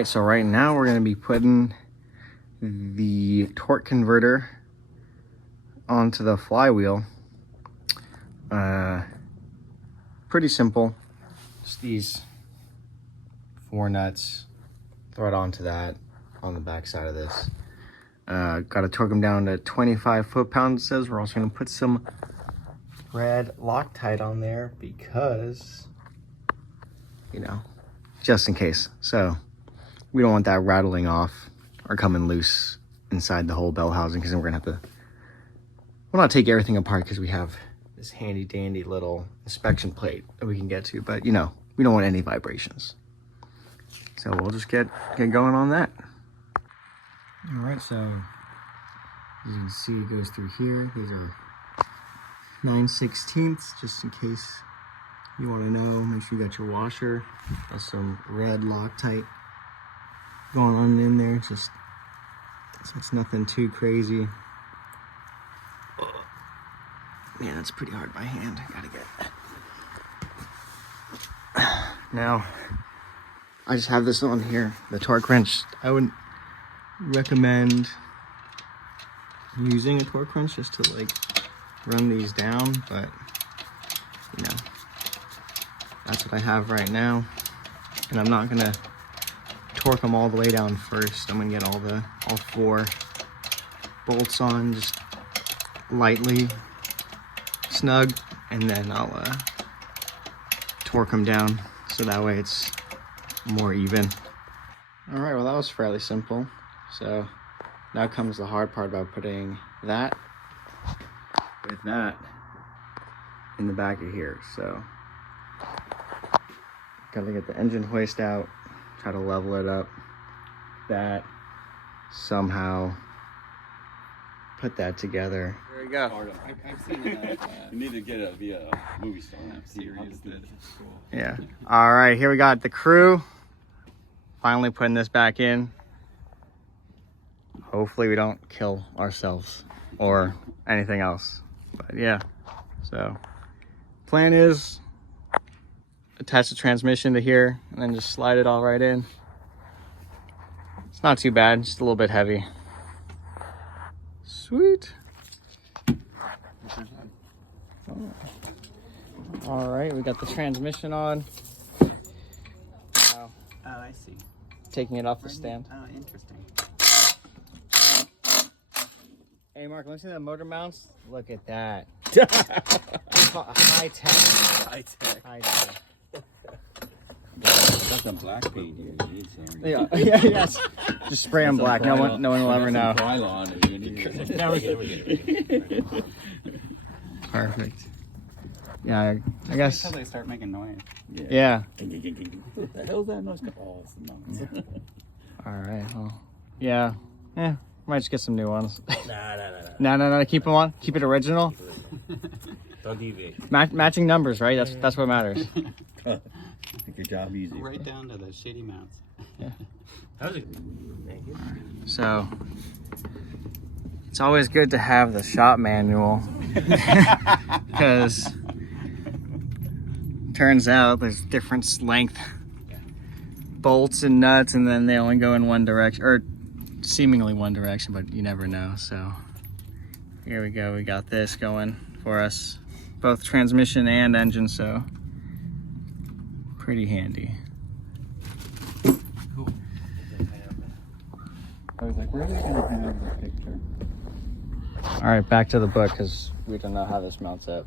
right, so right now we're gonna be putting the torque converter onto the flywheel. Pretty simple. Just these 4 nuts. Throw it onto that on the back side of this. Got to torque them down to 25 foot-pounds. It says we're also going to put some red Loctite on there because, you know, just in case. So we don't want that rattling off or coming loose inside the whole bell housing, because then we're going to have to, well, not take everything apart because we have this handy dandy little inspection plate that we can get to, but you know, we don't want any vibrations. So we'll just get going on that. All right, so as you can see, it goes through here. These are 9/16, just in case you want to know. Make sure you got your washer. Got some red Loctite going on in there, just so it's nothing too crazy. Man, that's pretty hard by hand. I gotta get it. Now, I just have this on here, the torque wrench. I wouldn't recommend using a torque wrench just to like run these down, but you know, that's what I have right now. And I'm not gonna torque them all the way down first. I'm gonna get all 4 bolts on just lightly, snug, and then I'll torque them down so that way it's more even. All right, well, that was fairly simple. So now comes the hard part about putting that with that in the back of here. So gotta get the engine hoist out, try to level it up, that somehow put that together. There we go. I've seen that. You need to get it via a movie star series. Yeah. All right, here we got the crew. Finally putting this back in. Hopefully we don't kill ourselves or anything else. But yeah, so plan is attach the transmission to here and then just slide it all right in. It's not too bad, just a little bit heavy. Sweet. Oh. All right, we got the transmission on. Now, oh, I see. Taking it off the stand. Oh, interesting. Hey, Mark, let me see the motor mounts. Look at that. High tech. High tech. High tech. That's some black paint here. You need some. Yeah, yes. Just spray them black. No one will ever know. Now we're good. Perfect. Yeah, I guess. Until they start making noise. Yeah. What the hell's that noise? Oh, it's the mounts. All right. Well, yeah. Might just get some new ones. No. Keep them on. Keep it original. Don't deviate. Matching numbers, right? That's what matters. Make your job easy. Right down to the shitty mounts. Yeah. How's it? So it's always good to have the shop manual because turns out there's different length bolts and nuts, and then they only go in one direction, or seemingly one direction, but you never know. So here we go. We got this going for us, both transmission and engine, so pretty handy. Cool. I was like, where are they going to have the picture? All right, back to the book because we don't know how this mounts up.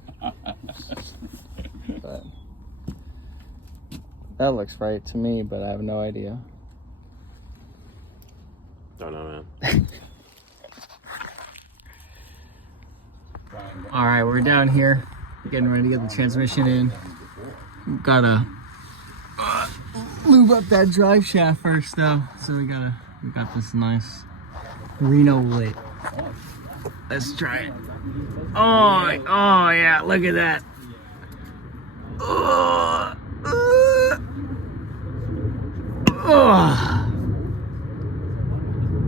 But that looks right to me, but I have no idea. Don't know, man. All right, we're down here getting ready to get the transmission in. Gotta lube up that drive shaft first though. So we got this nice Reno lit. Let's try it. Oh yeah, look at that.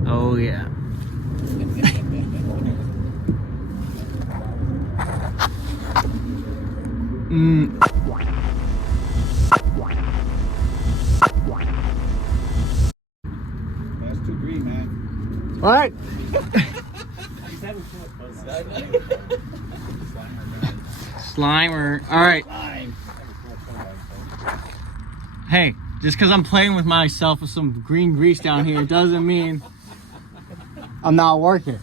Oh yeah. Slimer. All right. Hey, just because I'm playing with myself with some green grease down here doesn't mean I'm not working.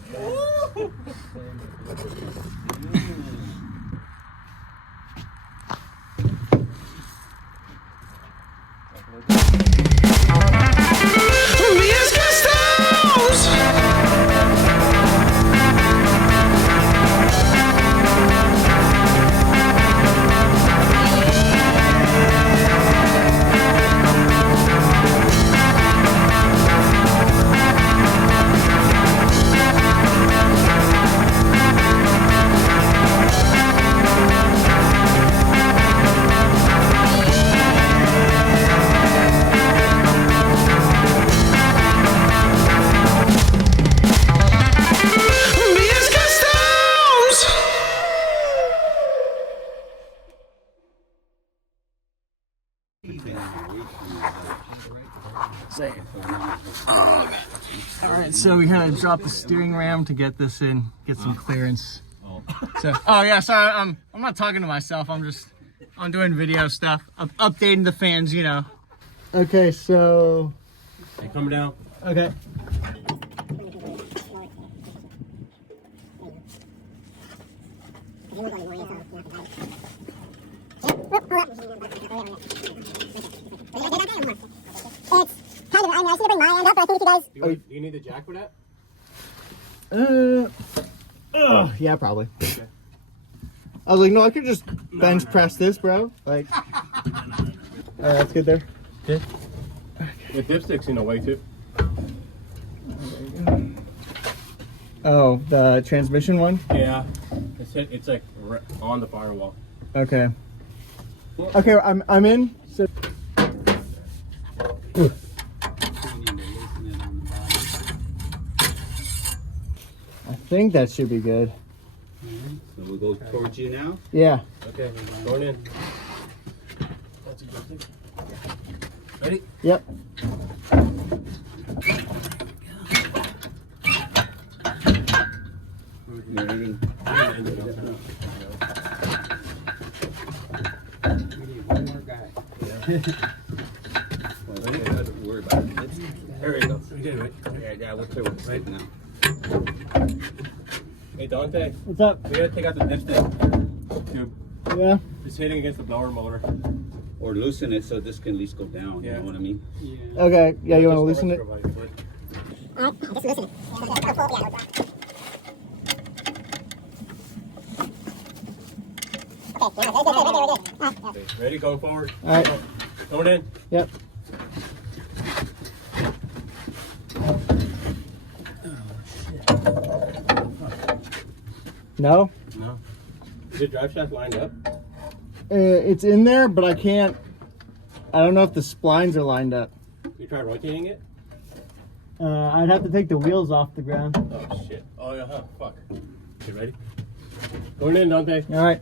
Alright, so we gotta drop the steering ram to get this in, get some clearance. So, oh yeah, sorry, I'm not talking to myself, I'm doing video stuff. I'm updating the fans, you know. Okay, so... Hey, come down. Okay. I should bring my hand up, but I think if you guys... Do you need the jack for that? Yeah, probably. Okay. I was like, no, I could just bench press this, bro. Like, alright, that's good there. Good. The dipstick's in the way too. Oh, the transmission one? Yeah. It's like on the firewall. Okay. Okay, I'm in. So I think that should be good. So we'll go towards you now. Yeah. Okay, going in. That's a good thing. Ready? Yep. Don't worry about it. There we go. We did it. Yeah, we'll clear with right now. Hey Dante, What's up? we gotta take out the dipstick tube. Yeah. It's hitting against the blower motor. Or loosen it so this can at least go down. Yeah. You know what I mean? Okay. Yeah, you want to loosen it? Alright, just loosen it. Okay, yeah, we're good. Ready? Going forward. All right. Going in. Yep. No? No. Is the drive shaft lined up? It's in there, but I can't. I don't know if the splines are lined up. You try rotating it? I'd have to take the wheels off the ground. Oh shit. Oh yeah, huh, fuck. Okay, ready? Going in, Dante. All right.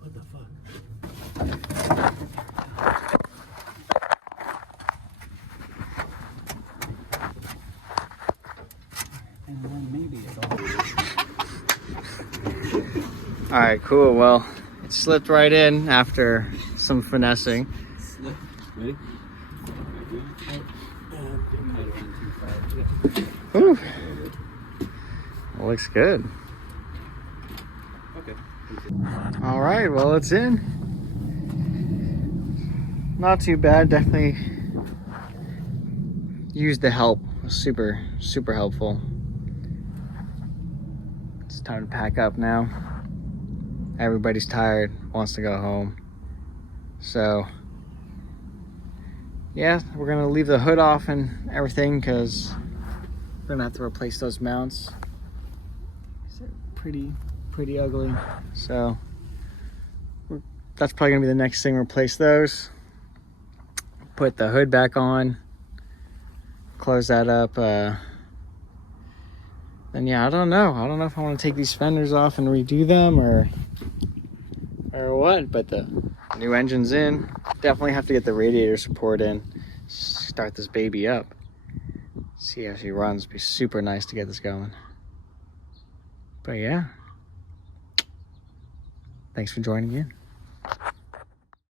What the fuck? And then maybe it'll... All right, cool. Well, it slipped right in after some finessing. slip. Ready? Ooh. Well, looks good. Okay. All right, well, it's in. Not too bad. Definitely used the help. Super, super helpful. It's time to pack up now. Everybody's tired, wants to go home. So, yeah, we're gonna leave the hood off and everything because we're gonna have to replace those mounts. They're pretty ugly. So, that's probably gonna be the next thing, replace those. Put the hood back on. Close that up. Then yeah, I don't know if I want to take these fenders off and redo them or or what, but the new engine's in. Definitely have to get the radiator support in. Start this baby up. See how she runs. Be super nice to get this going. But yeah. Thanks for joining in.